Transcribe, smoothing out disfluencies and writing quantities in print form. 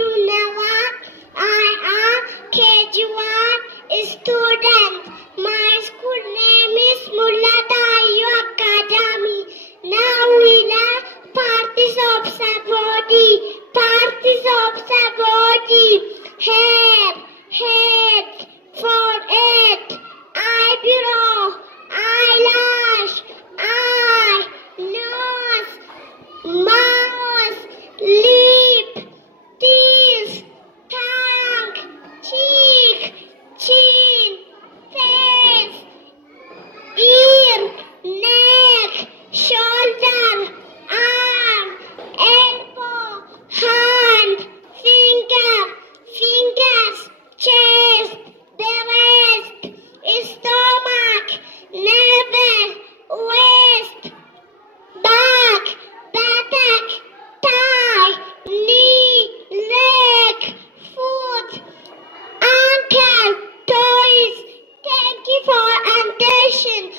you know what? I am KG1 student. My school name is Mullatayu Academy. Now we learn parties of body. Parties of body. Hair, head, forehead, eyebrow, eyelash, eye, nose, mouth, lip, teeth, tongue, cheek, chin, face, ear, neck, shoulder, arm, elbow, hand, fingers, chest, breast, stomach, navel, waist, back, buttock, thigh, knee, leg, foot, ankle, toes. Thank you for attention.